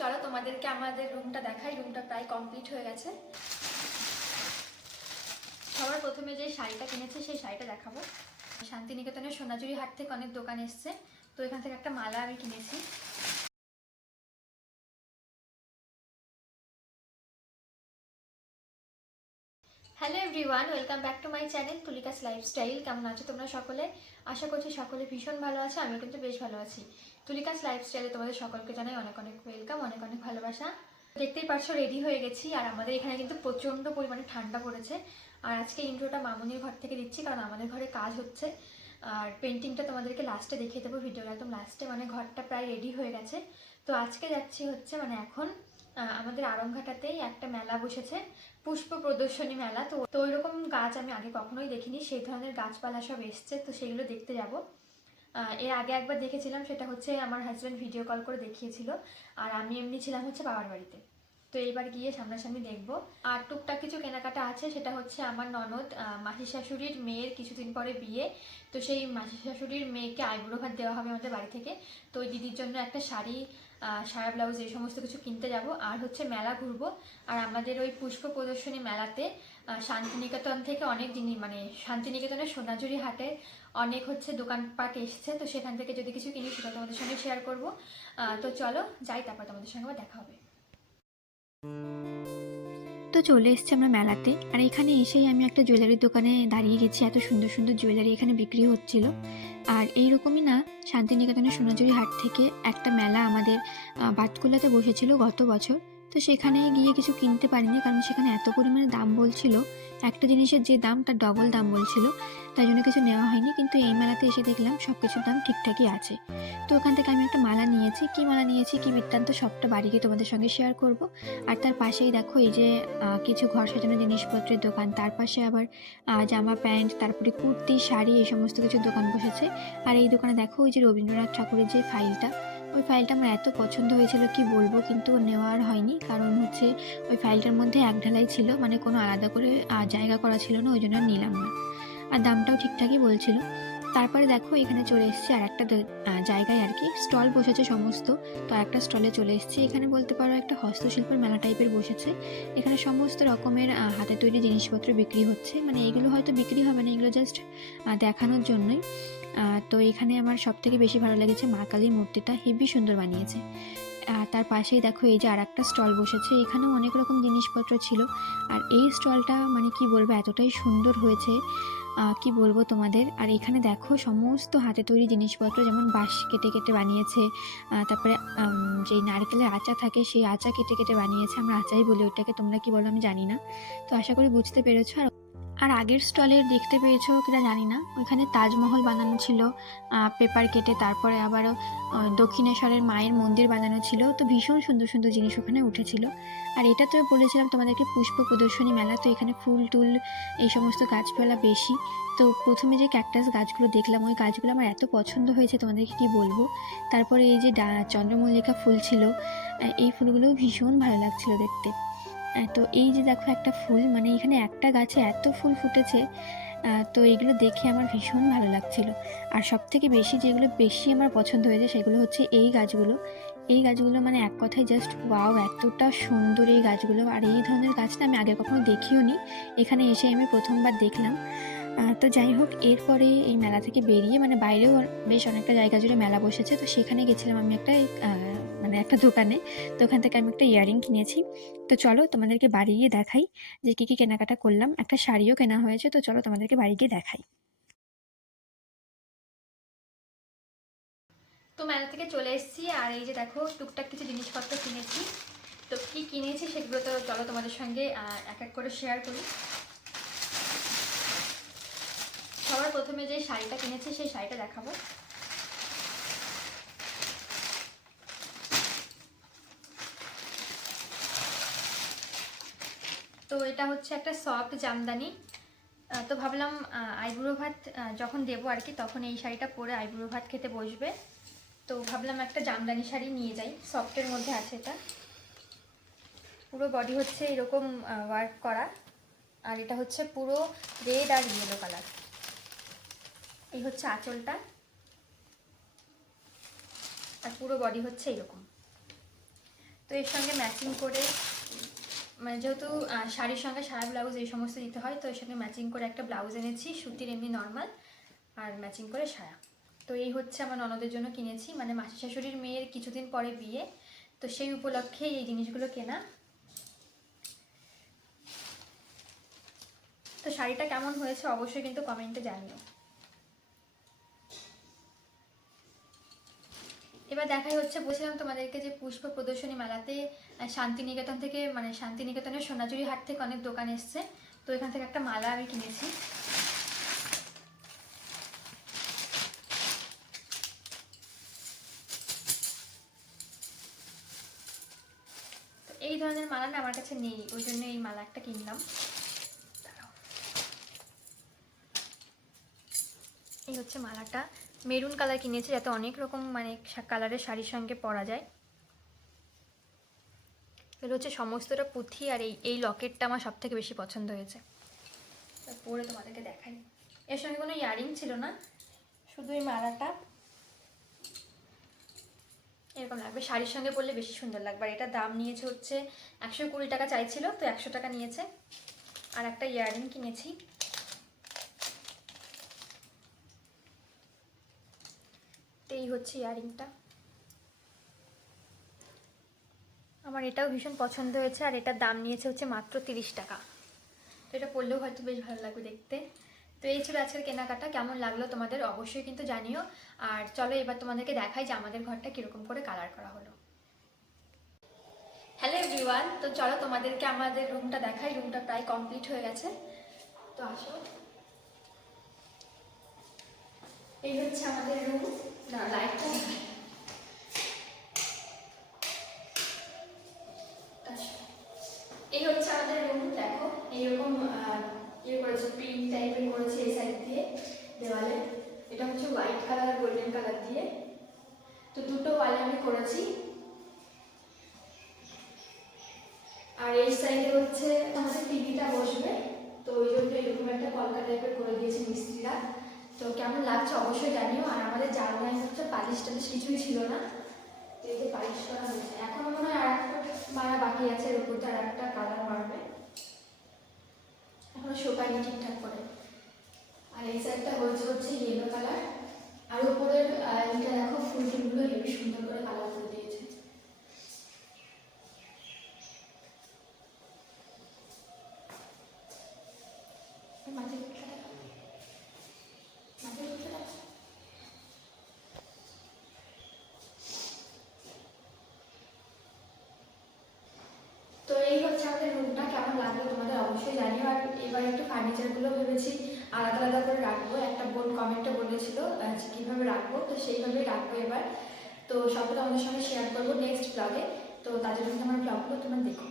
চলো তোমাদেরকে আমাদের রুমটা দেখাই রুমটা প্রায় কমপ্লিট হয়ে গেছে। সবার প্রথমে যে শাড়িটা কিনেছে, সেই শাড়িটা দেখাবো। শান্তিনিকেতনের সোনাঝুরি হাট থেকে অনেক দোকান এসছে, তো এখান থেকে একটা মালা আমি কিনেছি। Hello everyone, welcome back to my channel Tulika's lifestyle. কেমন আছো তোমরা সকলে? আশা করছি সকলে ভীষণ ভালো আছে, আমিও কিন্তু বেশ ভালো আছি। তুলিকাস লাইফস্টাইলে তোমাদের সকলকে জানাই অনেক অনেক ওয়েলকাম অনেক অনেক ভালোবাসা। দেখতেই পারছ রেডি হয়ে গেছি, আর আমাদের এখানে কিন্তু প্রচণ্ড পরিমাণে ঠান্ডা পড়েছে। আর আজকে ইন্ট্রোটা মামুনির ঘর থেকে দিচ্ছি, কারণ আমাদের ঘরে কাজ হচ্ছে। আর পেন্টিংটা তোমাদেরকে লাস্টে দেখিয়ে দেবো ভিডিওর একদম লাস্টে মানে ঘরটা প্রায় রেডি হয়ে গেছে। তো আজকে যাচ্ছি হচ্ছে মানে এখন আমাদের আরংঘাটাতেই একটা মেলা বসেছে, পুষ্প প্রদর্শনী মেলা। তো তো ওই রকম গাছ আমি আগে কখনোই দেখিনি, সেই ধরনের গাছপালা সব এসছে, তো সেগুলো দেখতে যাব। এর আগে একবার দেখেছিলাম, সেটা হচ্ছে আমার হাজব্যান্ড ভিডিও কল করে দেখিয়েছিল। আর আমি এমনি ছিলাম হচ্ছে বাবার বাড়িতে। তো এইবার গিয়ে সামনাসামনি দেখব। আর টুকটাক কিছু কেনাকাটা আছে, সেটা হচ্ছে আমার ননদ মাসি শাশুড়ির মেয়ের কিছুদিন পরে বিয়ে। তো সেই মাসি শাশুড়ির মেয়েকে আইবুড়ো ভাত দেওয়া হবে আমাদের বাড়ি থেকে। তো ওই দিদির জন্য একটা শাড়ি সায়া ব্লাউজ এই সমস্ত কিছু কিনতে যাব। আর হচ্ছে মেলা ঘুরবো। আর আমাদের ওই পুষ্প প্রদর্শনী মেলাতে শান্তিনিকেতন থেকে অনেক জিনিস মানে শান্তিনিকেতনের সোনাঝুরি হাটে অনেক হচ্ছে দোকানপাট এসছে। তো সেখান থেকে যদি কিছু কিনি, সেটা তোমাদের সঙ্গে শেয়ার করব। তো চলো, যাই, তারপর তোমাদের সঙ্গে দেখা হবে। তো চলে এসেছি আমরা মেলাতে। আর এখানে এসেই আমি একটা জুয়েলারির দোকানে দাঁড়িয়ে গেছি। এত সুন্দর সুন্দর জুয়েলারি এখানে বিক্রি হচ্ছিল। আর এই রকমই না, শান্তিনিকেতনের সোনাঝুরি হাট থেকে একটা মেলা আমাদের বাতকুলাতে বসেছিল গত বছর। তো সেখানে গিয়ে কিছু কিনতে পারিনি কারণ সেখানে এত পরিমাণে দাম বলছিল। একটা জিনিসের যে দাম তার ডবল দাম বলছিল তাই জন্য কিছু নেওয়া হয়নি। কিন্তু এই মেলাতে এসে দেখলাম সব কিছুর দাম ঠিকঠাকই আছে। তো ওখান থেকে আমি একটা মালা নিয়েছি। কি মালা নিয়েছি কি বৃত্তান্ত সবটা বাড়ি গিয়ে তোমাদের সঙ্গে শেয়ার করব। আর তার পাশেই দেখো এই যে কিছু ঘর সাজানো জিনিসপত্রের দোকান। তার পাশে আবার জামা প্যান্ট, তারপরে কুর্তি, শাড়ি, এই সমস্ত কিছু দোকান বসেছে। আর এই দোকানে দেখো ওই যে রবীন্দ্রনাথ ঠাকুরের যে ফাইলটা ওই ফাইলটা আমার এত পছন্দ হয়েছিল কি বলব কিন্তু নেওয়া আর হয়নি। কারণ হচ্ছে ওই ফাইলটার মধ্যে এক ঢালাই ছিল মানে কোনো আলাদা করে জায়গা করা ছিল না, ওই জন্য নিলাম না। আর দামটাও ঠিকঠাকই বলছিল। তারপরে দেখো এখানে চলে এসেছি আর একটা জায়গায় আর কি। স্টল বসেছে সমস্ত। তো একটা স্টলে চলে এসেছি। এখানে বলতে পারো একটা হস্তশিল্পের মেলা টাইপের বসেছে। এখানে সমস্ত রকমের হাতে তৈরি জিনিসপত্র বিক্রি হচ্ছে। মানে এগুলো হয়তো বিক্রি হবে না, এগুলো জাস্ট দেখানোর জন্যই। তো এখানে আমার সব থেকে বেশি ভালো লেগেছে মা কালীর মূর্তিটা। হেভি সুন্দর বানিয়েছে। আর তার পাশেই দেখো এই যে আর একটা স্টল বসেছে। এখানেও অনেক রকম জিনিসপত্র ছিল। আর এই স্টলটা মানে কি বলব এতটাই সুন্দর হয়েছে কি বলব তোমাদের? আর এখানে দেখো সমস্ত হাতে তৈরি জিনিসপত্র যেমন বাঁশ কেটে কেটে বানিয়েছে তারপরে উম, যে নারকেলের আচা থাকে সেই আচা কেটে কেটে বানিয়েছে। আমরা আচাই বলি ওইটাকে তোমরা কি বলো আমি জানি না। তো আশা করি বুঝতে পেরেছ। আর আর আগের স্টলে দেখতে পেয়েছ কিনা জানি না। ওইখানে তাজমহল বানানো ছিল পেপার কেটে তারপরে আবারও আহ, দক্ষিণেশ্বরের মায়ের মন্দির বানানো ছিল। তো ভীষণ সুন্দর সুন্দর জিনিস ওখানে উঠেছিল। আর এটা তো বলেছিলাম তোমাদেরকে পুষ্প প্রদর্শনী মেলা। তো এখানে ফুল টুল এই সমস্ত গাছপালা বেশি। তো প্রথমে যে ক্যাকটাস গাছগুলো দেখলাম ওই গাছগুলো আমার এত পছন্দ হয়েছে তোমাদেরকে কি বলব? তারপরে এই যে চন্দ্রমল্লিকা ফুল ছিল এই ফুলগুলোও ভীষণ ভালো লাগছিল দেখতে। তো এই যে দেখো একটা ফুল মানে এখানে একটা গাছে এত ফুল ফুটেছে তো এগুলো দেখে আমার ভীষণ ভালো লাগছিল। আর সব থেকে বেশি যেগুলো বেশি আমার পছন্দ হয়েছে সেগুলো হচ্ছে এই গাছগুলো। এই গাছগুলো মানে এক কথায় জাস্ট ওয়াও এতটা সুন্দর এই গাছগুলো। আর এই ধরনের গাছটা আমি আগে কখনো দেখিও নি। এখানে এসে আমি প্রথমবার দেখলাম। তো যাই হোক, এরপরে এই মেলা থেকে বেরিয়ে মানে বাইরেও বেশ অনেকটা জায়গা জুড়ে মেলা বসেছে, তো সেখানে গেছিলাম আমি একটা মানে একটা দোকানে। তো ওখান থেকে আমি একটা ইয়ারিং কিনেছি। তো চলো তোমাদেরকে বাড়ি গিয়ে দেখাই যে কী কী কেনাকাটা করলাম। একটা শাড়িও কেনা হয়েছে, তো চলো তোমাদেরকে বাড়ি গিয়ে দেখাই। তো মেলা থেকে চলে এসেছি আর এই যে দেখো, টুকটাক কিছু জিনিসপত্র কিনেছি। তো কি কিনেছি সেগুলো তো চলো তোমাদের সঙ্গে এক এক করে শেয়ার করি। সবার প্রথমে যে শাড়িটা কিনেছি, সেই শাড়িটা দেখাবো। তো এটা হচ্ছে একটা সফট জামদানি। তো ভাবলাম আহ, আইবুড়ো ভাত যখন দেবো আর কি তখন এই শাড়িটা পরে আইবুড়ো ভাত খেতে বসবে। তো ভাবলাম একটা জামদানি শাড়ি নিয়ে যাই সফটের মধ্যে আছে এটা। পুরো বডি হচ্ছে এরকম ওয়ার্ক করা। আর এটা হচ্ছে পুরো রেড আর ইয়েলো কালার এই হচ্ছে আঁচলটা। আর পুরো বডি হচ্ছে এরকম। তো এর সঙ্গে ম্যাচিং করে মানে যেহেতু শাড়ির সঙ্গে সারা ব্লাউজ এই সমস্ত দিতে হয়, তো এর সঙ্গে ম্যাচিং করে একটা ব্লাউজ এনেছি, সুতির এমনি নর্মাল আর ম্যাচিং করে সায়া। তো এই হচ্ছে আমার ননদের জন্য কিনেছি মানে মাসি শাশুড়ির মেয়ের কিছুদিন পরে বিয়ে, তো সেই উপলক্ষে এই জিনিসগুলো কেনা। তো শাড়িটা কেমন হয়েছে অবশ্যই কিন্তু কমেন্টে জানিও। এবার দেখাই হচ্ছে, বলছিলাম তোমাদেরকে যে পুষ্প প্রদর্শনী মেলাতে শান্তিনিকেতন থেকে মানে শান্তিনিকেতনের সোনাঝুরি হাট থেকে অনেক দোকান এসছে। তো এখান থেকে একটা মালা আমি কিনেছি। এই ধরনের মালা না আমার কাছে নেই, ওই জন্য এই মালা একটা কিনলাম। এই হচ্ছে মালাটা। মেরুন কালার কিনেছি যাতে অনেক রকম মানে কালারের শাড়ির সঙ্গে পরা যায়। এগুলো হচ্ছে সমস্তটা পুঁথি আর এই এই লকেটটা আমার সব থেকে বেশি পছন্দ হয়েছে। পরে তোমাদেরকে দেখাই। এর সঙ্গে কোনো ইয়ারিং ছিল না, শুধু এই মালাটা। এরকম লাগবে, শাড়ির সঙ্গে পরলে বেশি সুন্দর লাগবে। আর এটা দাম নিয়েছে হচ্ছে একশো কুড়ি টাকা চাইছিল, তো একশো টাকা নিয়েছে। আর একটা ইয়ারিং কিনেছি। এই হচ্ছে ইয়ারিংটা। আমার এটাও ভীষণ পছন্দ হয়েছে আর এটার দাম নিয়েছে হচ্ছে মাত্র তিরিশ টাকা। তো এটা পড়লেও হয়তো বেশ ভালো লাগবে দেখতে। তো এই ছিল আজকের কেনাকাটা, কেমন লাগল তোমাদের অবশ্যই কিন্তু জানিও। আর চলো এবার তোমাদেরকে দেখাই যে আমাদের ঘরটা কীরকম করে কালার করা হলো। হ্যালো এভরিওয়ান তো চলো তোমাদেরকে আমাদের রুমটা দেখাই। রুমটা প্রায় কমপ্লিট হয়ে গেছে। তো আসো। এই হচ্ছে আমাদের রুম না লাইটটা। এই হচ্ছে আমাদের রুম দেখো, এইরকম ইয়ে করেছে প্রিন্ট টাইপের করেছে এই সাইড দিয়ে, দেওয়ালে। এটা হচ্ছে হোয়াইট কালার গোল্ডেন কালার দিয়ে। তো দুটো ওয়ালে আমি করেছি। আর এই সাইডে হচ্ছে আমাদের টিভিটা বসবে, তো ওই জন্য এরকম একটা কলকা টাইপের করে দিয়েছে মিস্ত্রিরা। তো কেমন লাগছে অবশ্যই জানিও। আর আমাদের জানলায় হচ্ছে পালিশ টালিশ কিছুই ছিল না। এই যে পালিশ করা হয়েছে। এখন মনে হয় আর একটা মারা বাকি আছে এর উপর আর একটা কালার মারবে। এখনও শুকায়নি ঠিকঠাক করে। আর এই সাইডটা হয়েছে হচ্ছে ইয়েলো কালার আর উপরের এটা দেখো ফুল টুলগুলো হেবি সুন্দর করে কালার করে দিয়েছে এই মাঝে দিকটা দেখো। মাঝে দিকটা দেখো। তো এই হচ্ছে আমাদের রুমটা কেমন লাগল অবশ্যই জানিও, আর এবার একটু ফার্নিচারগুলো ভেবেছি, আলাদা আলাদা করে রাখব। একটা বোন কমেন্টে বলেছিল কীভাবে রাখব, তো সেইভাবেই রাখব এবার। তো সবটা আমাদের সঙ্গে শেয়ার করব নেক্সট ব্লগে তো তাদের জন্য আমার ব্লগগুলো তোমরা দেখো।